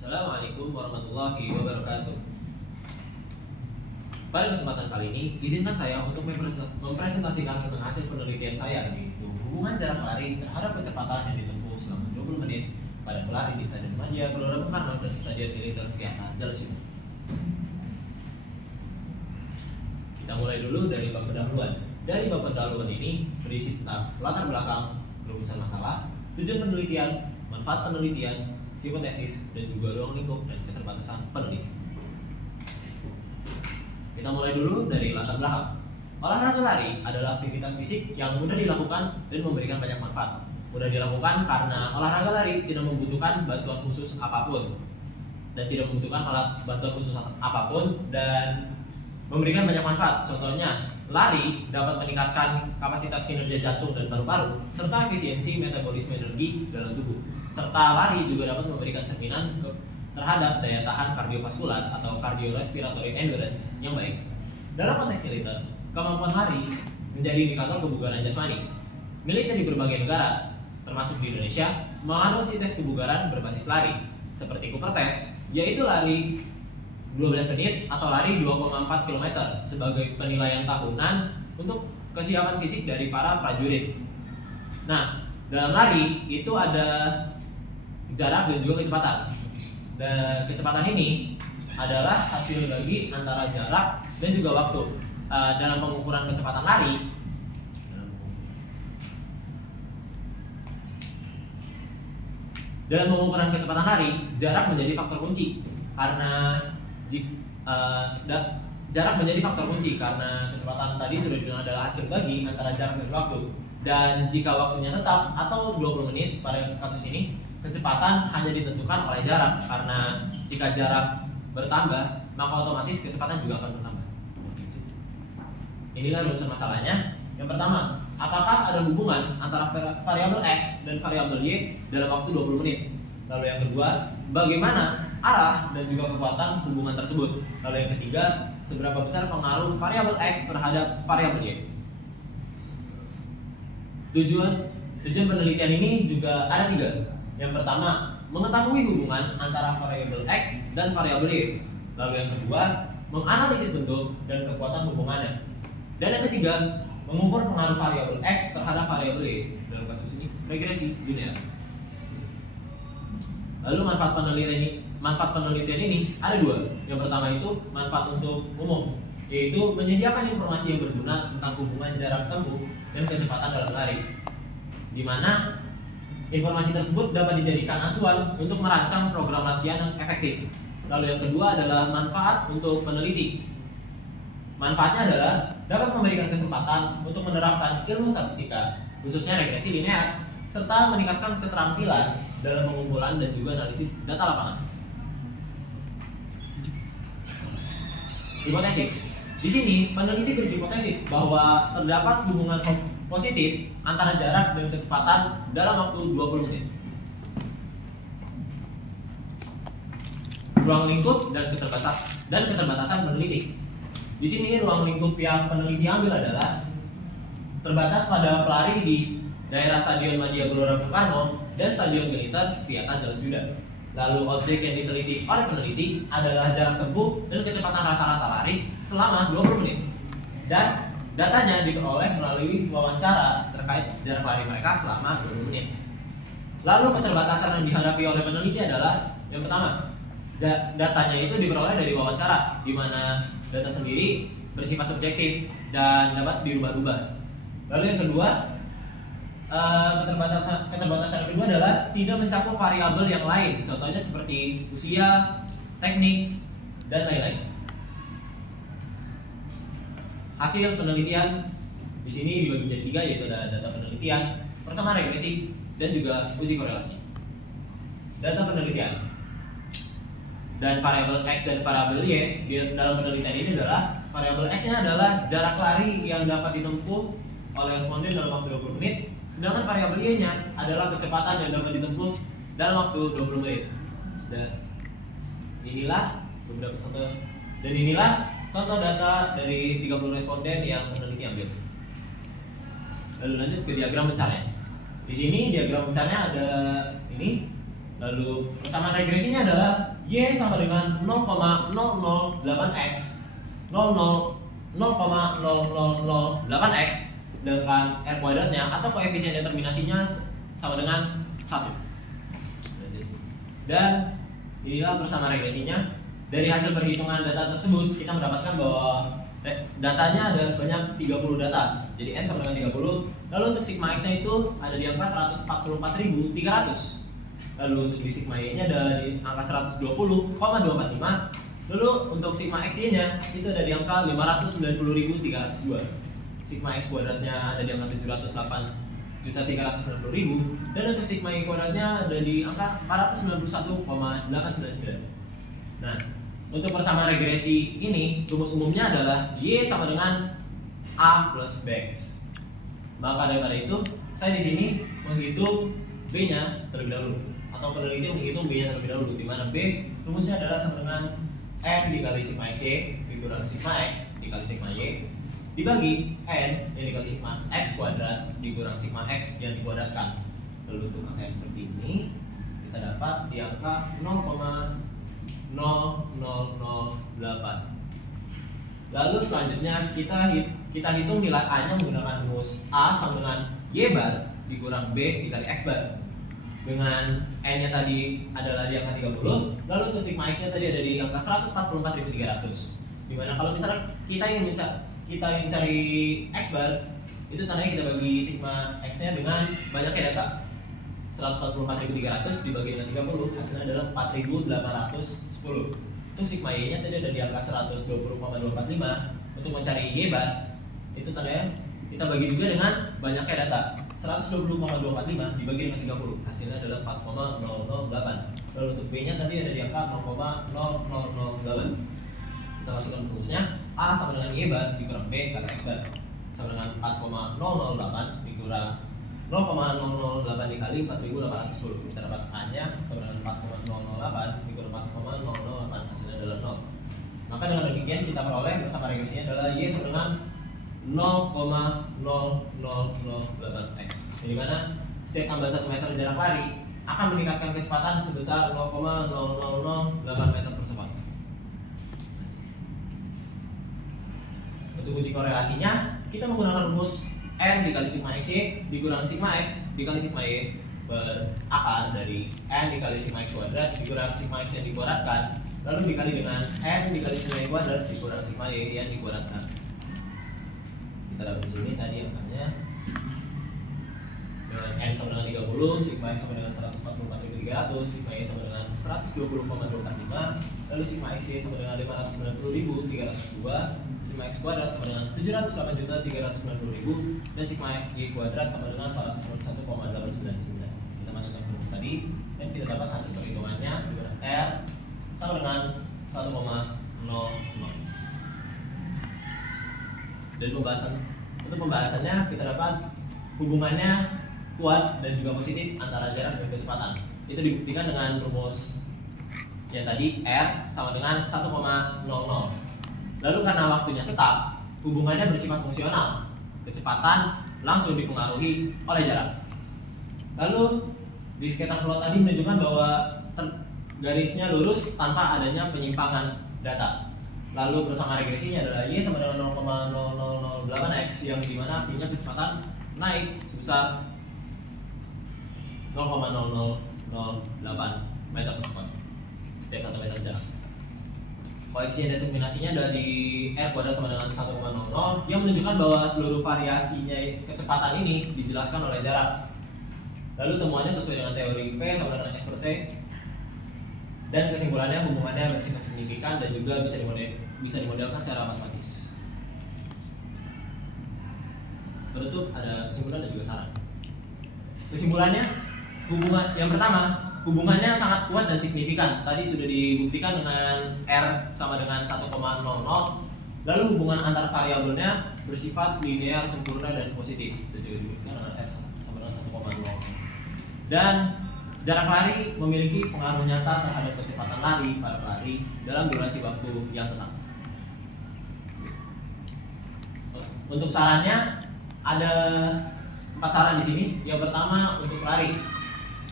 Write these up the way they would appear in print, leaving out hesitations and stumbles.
Assalamualaikum warahmatullahi wabarakatuh. Pada kesempatan kali ini, izinkan saya untuk mempresentasikan tentang hasil penelitian saya, yaitu hubungan jarak lari terhadap kecepatan yang ditempuh selama 20 menit pada pelari di Stadion Madia Gelora Bung Karno dan Stadion Militer Vieta Jalasido. Kita mulai dulu dari bab pendahuluan. Dari bab pendahuluan ini berisi tentang latar belakang, rumusan masalah, tujuan penelitian, manfaat penelitian, hipotesis, dan juga ruang lingkup dan keterbatasan peneliti. Kita mulai dulu dari latar belakang. Olahraga lari adalah aktivitas fisik yang mudah dilakukan dan memberikan banyak manfaat. Mudah dilakukan karena olahraga lari tidak membutuhkan bantuan khusus apapun dan tidak membutuhkan alat bantuan khusus apapun dan memberikan banyak manfaat. Contohnya, lari dapat meningkatkan kapasitas kinerja jantung dan paru-paru serta efisiensi metabolisme energi dalam tubuh. Serta lari juga dapat memberikan cerminan terhadap daya tahan kardiovaskular atau cardiorespiratory endurance yang baik. Dalam konteks militer, kemampuan lari menjadi indikator kebugaran jasmani. Militer di berbagai negara, termasuk di Indonesia, mengadopsi tes kebugaran berbasis lari, seperti Cooper Test, yaitu lari 12 menit atau lari 2,4 km sebagai penilaian tahunan untuk kesiapan fisik dari para prajurit. Nah, dalam lari itu ada jarak dan juga kecepatan. Dan kecepatan ini adalah hasil bagi antara jarak dan juga waktu. Dalam pengukuran kecepatan lari, jarak menjadi faktor kunci karena jarak menjadi faktor kunci karena kecepatan tadi sudah dibilang adalah hasil bagi antara jarak dan waktu. Dan jika waktunya tetap atau 20 menit pada kasus ini, kecepatan hanya ditentukan oleh jarak, karena jika jarak bertambah maka otomatis kecepatan juga akan bertambah. Inilah rumusan masalahnya. Yang pertama, apakah ada hubungan antara variabel X dan variabel Y dalam waktu 20 menit? Lalu yang kedua, bagaimana arah dan juga kekuatan hubungan tersebut? Lalu yang ketiga, seberapa besar pengaruh variabel X terhadap variabel Y? Tujuan penelitian ini juga ada 3. Yang pertama, mengetahui hubungan antara variabel X dan variabel Y. Lalu yang kedua, menganalisis bentuk dan kekuatan hubungannya. Dan yang ketiga, mengukur pengaruh variabel X terhadap variabel Y. Dalam kasus ini, regresi linear. Lalu manfaat penelitian ini ada 2. Yang pertama itu manfaat untuk umum, yaitu menyediakan informasi yang berguna tentang hubungan jarak tempuh dan kecepatan dalam lari, di mana informasi tersebut dapat dijadikan acuan untuk merancang program latihan yang efektif. Lalu yang kedua adalah manfaat untuk peneliti. Manfaatnya adalah dapat memberikan kesempatan untuk menerapkan ilmu statistika, khususnya regresi linear, serta meningkatkan keterampilan dalam pengumpulan dan juga analisis data lapangan. Hipotesis. Di sini peneliti berhipotesis bahwa terdapat hubungan positif antara jarak dan kecepatan dalam waktu 20 menit. Ruang lingkup dan keterbatasan peneliti. Di sini ruang lingkup yang peneliti ambil adalah terbatas pada pelari di daerah Stadion Madia Gelora Bung Karno dan Stadion Militer Vieta Jalasido. Lalu objek yang diteliti oleh peneliti adalah jarak tempuh dan kecepatan rata-rata lari selama 20 menit. Dan datanya diperoleh melalui wawancara terkait jarak lari mereka selama 20 menit. Lalu keterbatasan yang dihadapi oleh peneliti adalah yang pertama, datanya itu diperoleh dari wawancara, di mana data sendiri bersifat subjektif dan dapat dirubah-rubah. Lalu yang kedua, keterbatasan kedua adalah tidak mencakup variabel yang lain, contohnya seperti usia, teknik, dan lain-lain. Hasil penelitian di sini dibagi menjadi 3, yaitu ada data penelitian, persamaan regresi, dan juga uji korelasi. Data penelitian dan variabel X dan variabel Y dalam penelitian ini adalah variabel X-nya adalah jarak lari yang dapat ditempuh oleh responden dalam waktu 20 menit, sedangkan variabel Y-nya adalah kecepatan yang dapat ditempuh dalam waktu 20 menit. Dan inilah beberapa contoh, dan inilah contoh data dari 30 responden yang peneliti ambil. Lalu lanjut ke diagram bencarnya. Di sini diagram bencarnya ada ini Lalu persamaan regresinya adalah Y sama dengan 0,008x 0,008x, sedangkan R kuadratnya atau koefisien determinasinya sama dengan 1. Dan inilah persamaan regresinya. Dari hasil perhitungan data tersebut kita mendapatkan bahwa datanya ada sebanyak 30 data. Jadi N sama dengan 30. Lalu untuk sigma X-nya itu ada di angka 144.300. Lalu untuk di sigma Y-nya ada di angka 120,245. Lalu untuk sigma X-nya itu ada di angka 590.302. Sigma X kuadratnya ada di angka 708.390.000, dan untuk sigma Y kuadratnya ada di angka 491,899. Nah, untuk persamaan regresi ini rumus umumnya adalah Y sama dengan A plus Bx. Maka daripada itu, saya di sini menghitung B-nya terlebih dahulu, atau peneliti menghitung B-nya terlebih dahulu, di mana B rumusnya adalah sama dengan N dikali sigma X dikurang sigma X dikali sigma Y dibagi N yang dikali sigma X kuadrat dikurang sigma X yang dikuadratkan. Lalu untuk angka yang seperti ini kita dapat di angka 0,0008. Lalu selanjutnya kita hitung nilai A-nya menggunakan rumus A sama dengan Y bar dikurang B dikali X bar. Dengan N-nya tadi adalah di angka 30, lalu untuk sigma X-nya tadi ada di angka 144.300. Dimana kalau misalnya kita ingin cari X bar, itu tandanya kita bagi sigma X-nya dengan banyaknya data. 144.300 dibagi dengan 30, hasilnya adalah 4.810. Untuk sigma Y-nya tadi ada di angka 120,245. Untuk mencari Y bar, itu tandanya kita bagi juga dengan banyaknya data. 120,245 dibagi dengan 30, hasilnya adalah 4,008. Lalu untuk B-nya tadi ada di angka 0,0008. Kita masukkan rumusnya, A sama dengan Y bar dikurang B kali X bar sama dengan 4,008 dikurang 0,008 dikali 4.810. Kita dapat A-nya sama dengan 4,008 dikurang 4,008, hasilnya adalah 0. Maka dengan demikian kita peroleh persamaan regresinya adalah Y sama dengan 0,0008x, di mana setiap tambahan 1 meter jarak lari akan meningkatkan kecepatan sebesar 0,0008 meter per second. Untuk uji korelasinya, kita menggunakan rumus N dikali sigma X Y dikurang sigma X dikali sigma Y berakar dari N dikali sigma X kuadrat dikurang sigma X yang dikuadratkan, lalu dikali dengan N dikali sigma Y kuadrat dikurang sigma Y yang dikuadratkan. Kita dapat di sini tadi angkanya dengan N sama dengan 30, sigma X sama dengan 144.300, sigma Y sama dengan 120,245, lalu sigma X Y sama dengan 590.302, sigma X kuadrat sama dengan 708.390.000, dan sigma Y kuadrat sama dengan 491,899. Kita masukkan rumus tadi dan kita dapat hasil perhitungannya di mana R sama dengan 1,00. Dari untuk pembahasannya kita dapat hubungannya kuat dan juga positif antara jarak dan kecepatan. Itu dibuktikan dengan rumus yang tadi R sama dengan 1,00. Lalu karena waktunya tetap, hubungannya bersifat fungsional. Kecepatan langsung dipengaruhi oleh jarak. Lalu di skater plot tadi menunjukkan bahwa garisnya lurus tanpa adanya penyimpangan data. Lalu persamaan regresinya adalah Y sama dengan 0,0008x, yang dimana artinya kecepatan naik sebesar 0,0008 meter per second setiap 1 meter jarak. Koefisien determinasinya adalah di R kuadrat sama dengan 1,00, yang menunjukkan bahwa seluruh variasinya kecepatan ini dijelaskan oleh jarak. Lalu temuannya sesuai dengan teori V sama dengan S per T, dan kesimpulannya hubungannya bersifat signifikan dan juga bisa dimodelkan secara matematis. Penutup ada kesimpulan dan juga saran. Kesimpulannya, yang pertama, hubungannya sangat kuat dan signifikan. Tadi sudah dibuktikan dengan R sama dengan 1,00. Lalu hubungan antar variabelnya bersifat linear, sempurna, dan positif. Itu juga dibuktikan dengan R sama dengan 1,00. Dan jarak lari memiliki pengaruh nyata terhadap kecepatan lari para pelari dalam durasi waktu yang tetap. Untuk sarannya ada 4 saran di sini. Yang pertama untuk pelari,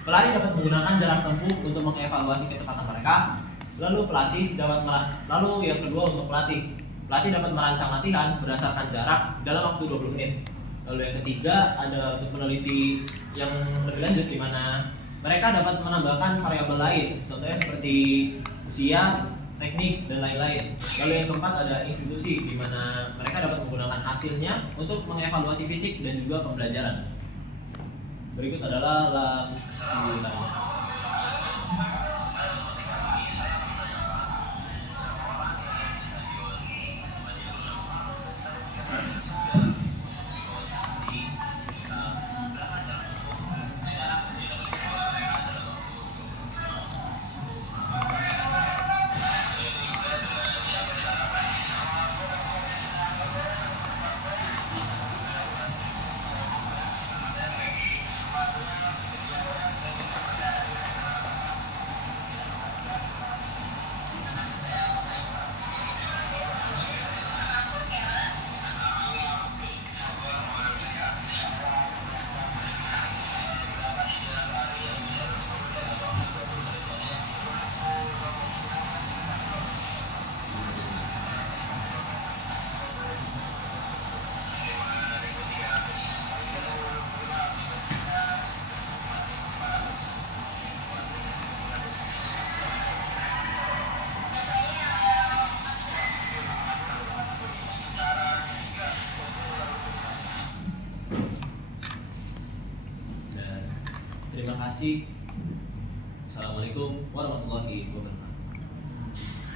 Pelari dapat menggunakan jarak tempuh untuk mengevaluasi kecepatan mereka. Lalu yang kedua untuk pelatih. Pelatih dapat merancang latihan berdasarkan jarak dalam waktu 20 menit. Lalu yang ketiga ada untuk peneliti yang lebih lanjut di mana mereka dapat menambahkan variabel lain, contohnya seperti usia, teknik, dan lain-lain. Lalu yang keempat ada institusi di mana mereka dapat menggunakan hasilnya untuk mengevaluasi fisik dan juga pembelajaran. Berikut adalah lanjutannya. Terima kasih. Assalamualaikum warahmatullahi wabarakatuh.